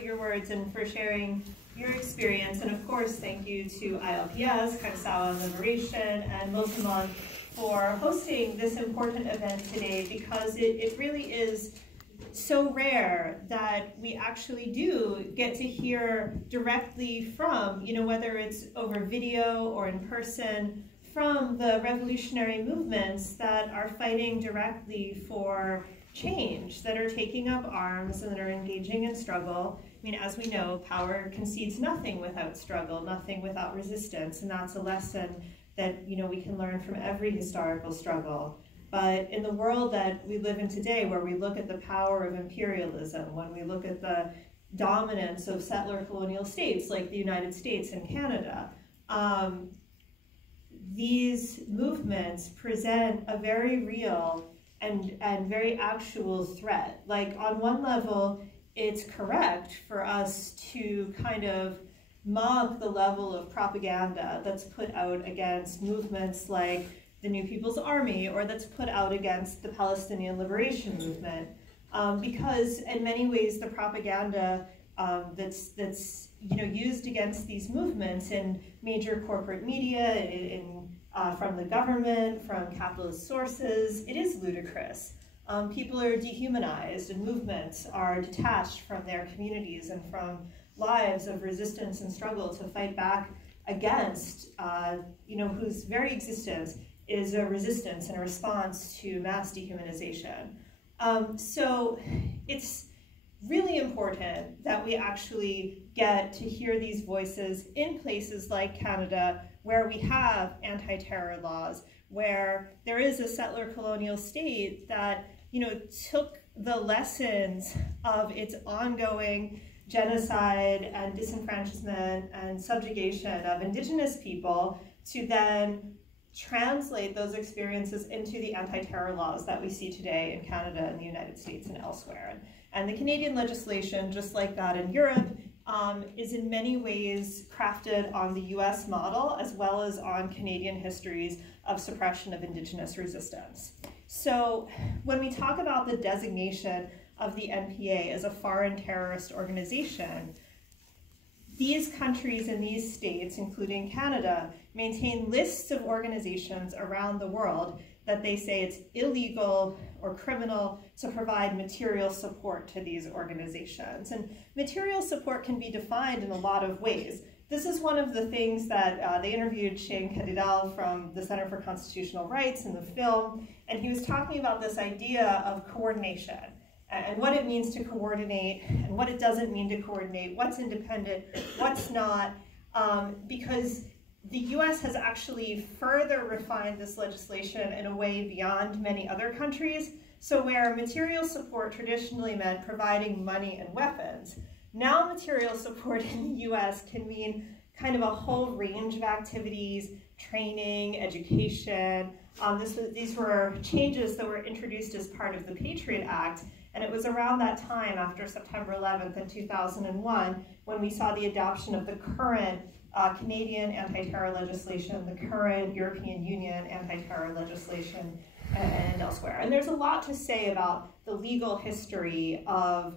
your words and for sharing your experience. And of course, thank you to ILPS, Kaisawa Liberation, and Mosamon for hosting this important event today, because it really is so rare that we actually do get to hear directly from, whether it's over video or in person, from the revolutionary movements that are fighting directly for change, that are taking up arms and that are engaging in struggle. I mean, as we know, power concedes nothing without struggle, nothing without resistance, and that's a lesson that we can learn from every historical struggle. But in the world that we live in today, where we look at the power of imperialism, when we look at the dominance of settler colonial states like the United States and Canada, these movements present a very real and very actual threat. Like, on one level, it's correct for us to kind of mock the level of propaganda that's put out against movements like the New People's Army, or that's put out against the Palestinian Liberation Movement, because in many ways the propaganda that's used against these movements in major corporate media, from the government, from capitalist sources, it is ludicrous. People are dehumanized, and movements are detached from their communities and from lives of resistance and struggle to fight back against, whose very existence is a resistance and a response to mass dehumanization. So it's really important that we actually get to hear these voices in places like Canada, where we have anti-terror laws, where there is a settler colonial state that took the lessons of its ongoing genocide and disenfranchisement and subjugation of Indigenous people to then translate those experiences into the anti-terror laws that we see today in Canada and the United States and elsewhere. And the Canadian legislation, just like that in Europe, is in many ways crafted on the US model, as well as on Canadian histories of suppression of Indigenous resistance. So when we talk about the designation of the NPA as a foreign terrorist organization, these countries and these states, including Canada, maintain lists of organizations around the world that they say it's illegal or criminal to provide material support to these organizations. And material support can be defined in a lot of ways. This is one of the things that they interviewed Shane Kadidal from the Center for Constitutional Rights in the film, and he was talking about this idea of coordination and what it means to coordinate and what it doesn't mean to coordinate, what's independent, what's not, because the US has actually further refined this legislation in a way beyond many other countries. So where material support traditionally meant providing money and weapons, now material support in the US can mean kind of a whole range of activities, training, education. These were changes that were introduced as part of the Patriot Act, and it was around that time, after September 11th in 2001, when we saw the adoption of the current Canadian anti-terror legislation, the current European Union anti-terror legislation, and elsewhere. And there's a lot to say about the legal history of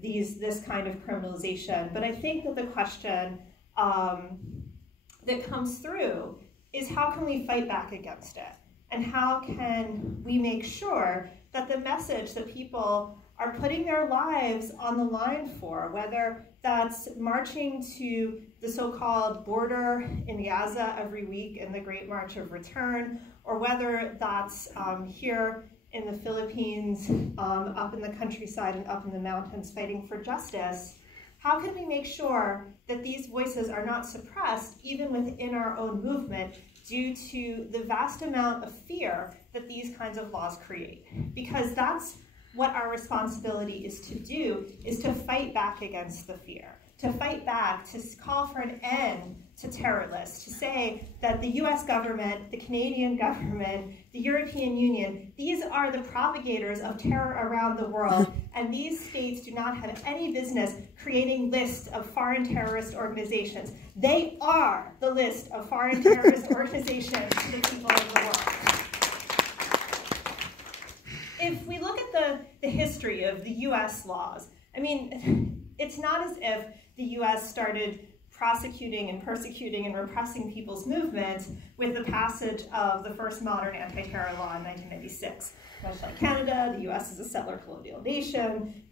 this kind of criminalization, but I think that the question that comes through is, how can we fight back against it? And how can we make sure that the message that people are putting their lives on the line for, whether that's marching to the so-called border in Gaza every week in the Great March of Return, or whether that's here in the Philippines, up in the countryside and up in the mountains fighting for justice, how can we make sure that these voices are not suppressed even within our own movement due to the vast amount of fear that these kinds of laws create? Because that's what our responsibility is to do, is to fight back against the fear, to fight back, to call for an end to terror lists, to say that the US government, the Canadian government, the European Union, these are the propagators of terror around the world, and these states do not have any business creating lists of foreign terrorist organizations. They are the list of foreign terrorist organizations to the people of the world. If we look at the history of the US laws, I mean, it's not as if the US started prosecuting and persecuting and repressing people's movement with the passage of the first modern anti-terror law in 1996. Much like Canada, the US is a settler colonial nation,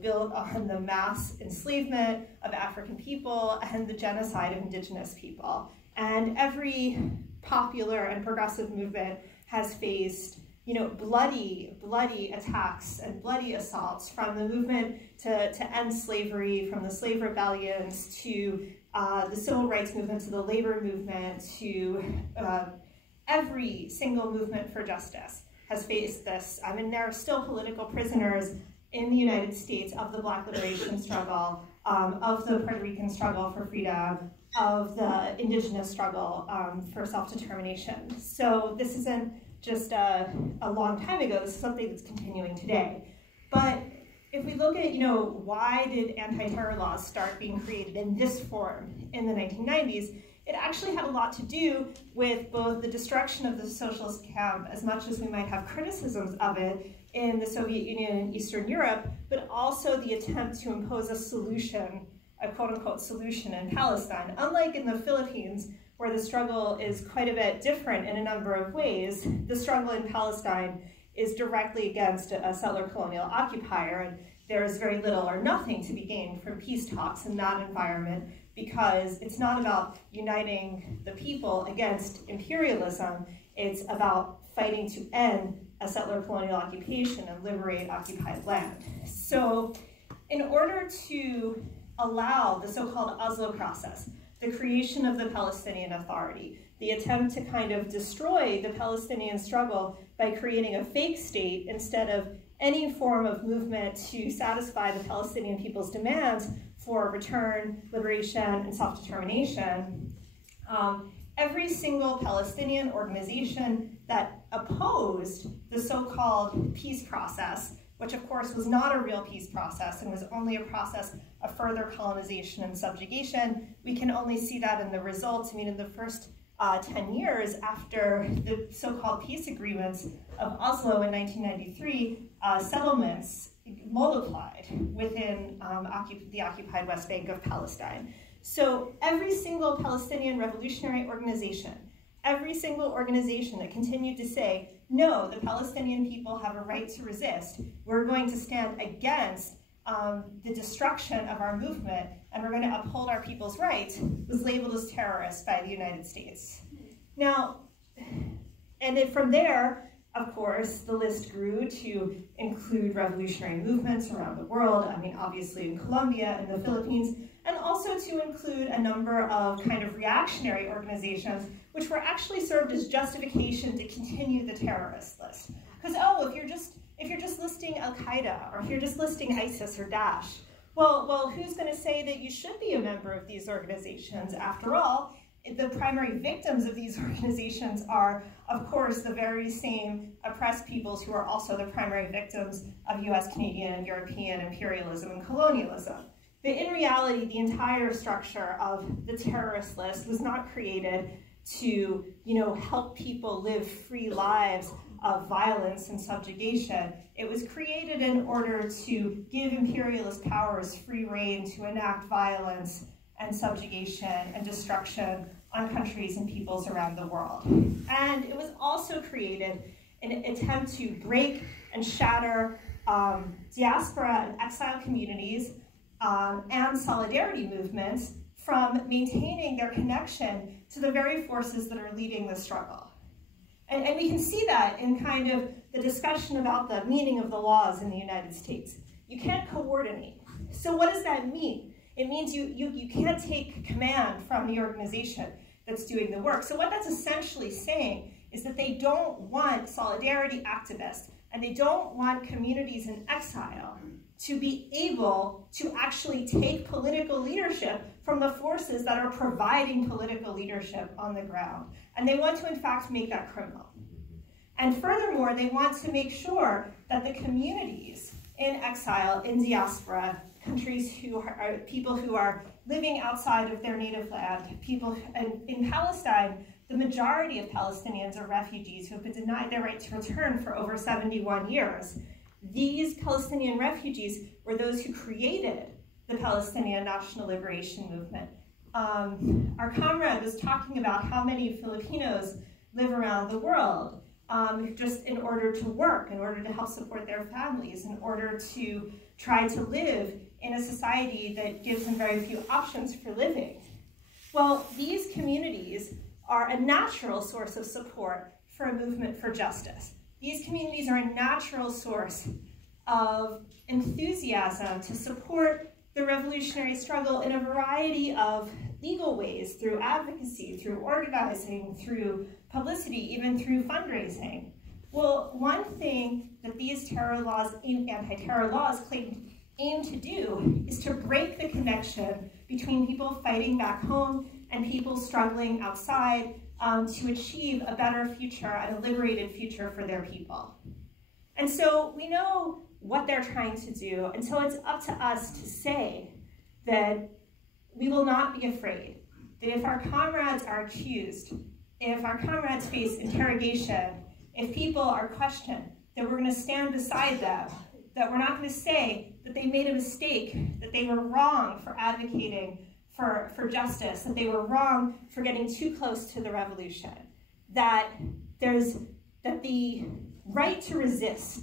built on the mass enslavement of African people and the genocide of indigenous people. And every popular and progressive movement has faced bloody attacks and bloody assaults, from the movement to end slavery, from the slave rebellions to the civil rights movement, to the labor movement, to every single movement for justice has faced this. I mean, there are still political prisoners in the United States of the Black liberation struggle, of the Puerto Rican struggle for freedom, of the indigenous struggle for self-determination. So this isn't just a long time ago. This is something that's continuing today. But if we look at, why did anti-terror laws start being created in this form in the 1990s, it actually had a lot to do with both the destruction of the socialist camp, as much as we might have criticisms of it, in the Soviet Union and Eastern Europe, but also the attempt to impose a solution, a quote-unquote solution in Palestine. Unlike in the Philippines, where the struggle is quite a bit different in a number of ways, the struggle in Palestine is directly against a settler colonial occupier, and there is very little or nothing to be gained from peace talks in that environment, because it's not about uniting the people against imperialism, it's about fighting to end a settler colonial occupation and liberate occupied land. So in order to allow the so-called Oslo process, the creation of the Palestinian Authority, the attempt to kind of destroy the Palestinian struggle by creating a fake state instead of any form of movement to satisfy the Palestinian people's demands for return, liberation, and self-determination, every single Palestinian organization that opposed the so-called peace process, which of course was not a real peace process and was only a process of further colonization and subjugation. We can only see that in the results. I mean, in the first 10 years after the so-called peace agreements of Oslo in 1993, settlements multiplied within the occupied West Bank of Palestine. So every single Palestinian revolutionary organization, every single organization that continued to say, no, the Palestinian people have a right to resist, we're going to stand against the destruction of our movement, and we're going to uphold our people's rights, was labeled as terrorists by the United States. Now, and from there, of course, the list grew to include revolutionary movements around the world. I mean, obviously in Colombia and the Philippines, and also to include a number of kind of reactionary organizations, which were actually served as justification to continue the terrorist list. Because, oh, if you're just listing Al-Qaeda, or if you're just listing ISIS or Daesh, well, who's going to say that you should be a member of these organizations? After all, the primary victims of these organizations are, of course, the very same oppressed peoples who are also the primary victims of US, Canadian, and European imperialism and colonialism. But in reality, the entire structure of the terrorist list was not created to, help people live free lives of violence and subjugation. It was created in order to give imperialist powers free rein to enact violence and subjugation and destruction on countries and peoples around the world. And it was also created in an attempt to break and shatter diaspora and exile communities and solidarity movements from maintaining their connection to the very forces that are leading the struggle. And we can see that in kind of the discussion about the meaning of the laws in the United States. You can't coordinate. So what does that mean? It means you can't take command from the organization that's doing the work. So what that's essentially saying is that they don't want solidarity activists, and they don't want communities in exile to be able to actually take political leadership from the forces that are providing political leadership on the ground. And they want to, in fact, make that criminal. And furthermore, they want to make sure that the communities in exile, in diaspora, countries who are people who are living outside of their native land, people in Palestine, the majority of Palestinians are refugees who have been denied their right to return for over 71 years. These Palestinian refugees were those who created the Palestinian National Liberation Movement. Our comrade was talking about how many Filipinos live around the world just in order to work, in order to help support their families, in order to try to live in a society that gives them very few options for living. Well, these communities are a natural source of support for a movement for justice. These communities are a natural source of enthusiasm to support the revolutionary struggle in a variety of legal ways, through advocacy, through organizing, through publicity, even through fundraising. Well, one thing that these terror laws, anti-terror laws, aim to do is to break the connection between people fighting back home and people struggling outside to achieve a better future and a liberated future for their people. And so we know what they're trying to do, and so it's up to us to say that we will not be afraid, that if our comrades are accused, if our comrades face interrogation, if people are questioned, that we're going to stand beside them, that we're not going to say that they made a mistake, that they were wrong for advocating for justice, that they were wrong for getting too close to the revolution, that the right to resist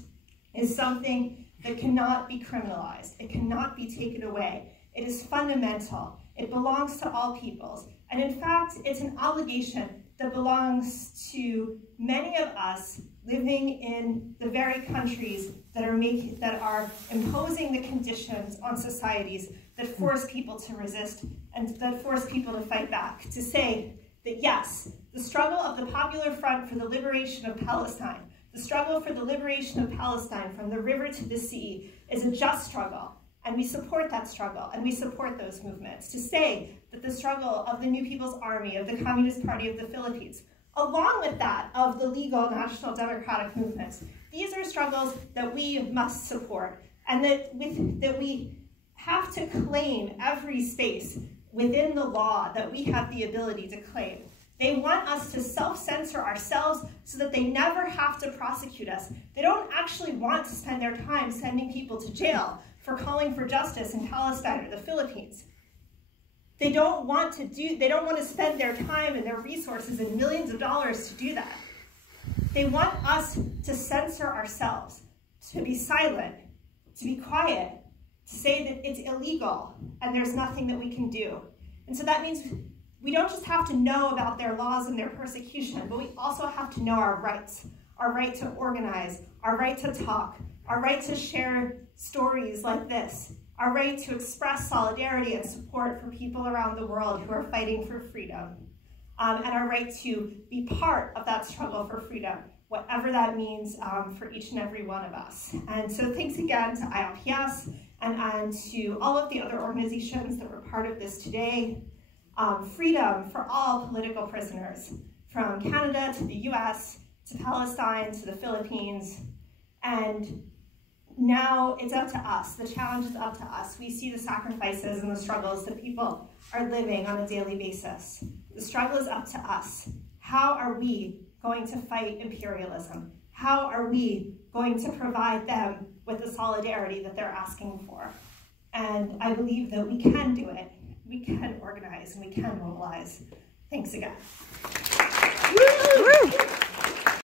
is something that cannot be criminalized. It cannot be taken away. It is fundamental. It belongs to all peoples. And in fact, it's an obligation that belongs to many of us living in the very countries that are imposing the conditions on societies that force people to resist and that force people to fight back, to say that yes, the struggle of the Popular Front for the liberation of Palestine, the struggle for the liberation of Palestine from the river to the sea is a just struggle, and we support that struggle, and we support those movements. To say that the struggle of the New People's Army, of the Communist Party of the Philippines, along with that of the legal national democratic movements, these are struggles that we must support, and that we have to claim every space within the law that we have the ability to claim. They want us to self-censor ourselves so that they never have to prosecute us. They don't actually want to spend their time sending people to jail for calling for justice in Palestine or the Philippines. They don't want to spend their time and their resources and millions of dollars to do that. They want us to censor ourselves, to be silent, to be quiet, to say that it's illegal and there's nothing that we can do. And so that means we don't just have to know about their laws and their persecution, but we also have to know our rights, our right to organize, our right to talk, our right to share stories like this, our right to express solidarity and support for people around the world who are fighting for freedom, and our right to be part of that struggle for freedom, whatever that means for each and every one of us. And so thanks again to ILPS and to all of the other organizations that were part of this today. Freedom for all political prisoners, from Canada to the US, to Palestine, to the Philippines. And now it's up to us. The challenge is up to us. We see the sacrifices and the struggles that people are living on a daily basis. The struggle is up to us. How are we going to fight imperialism? How are we going to provide them with the solidarity that they're asking for? And I believe that we can do it. We can organize and we can mobilize. Thanks again. Woo!